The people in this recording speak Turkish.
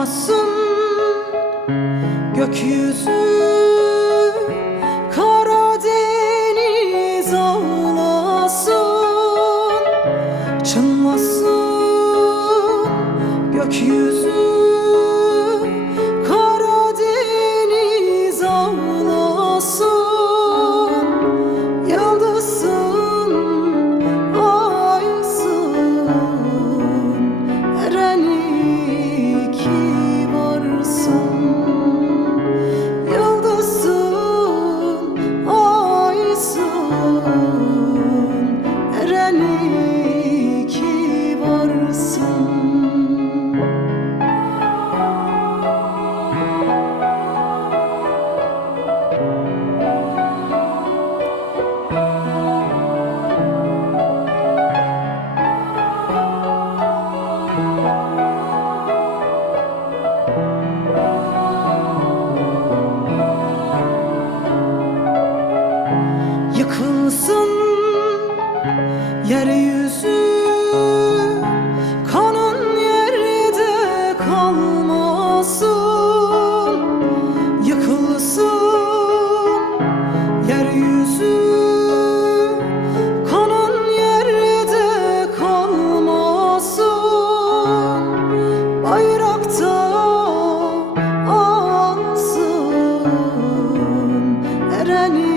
Aşamazsın gökyüzü Karadeniz ağlasın Çınlasın. Gökyüzü yıkılsın yeryüzü Kanın yerde kalmasın. Yıkılsın yeryüzü Kanın yerde kalmasın. Bayrakta ansın Eren'in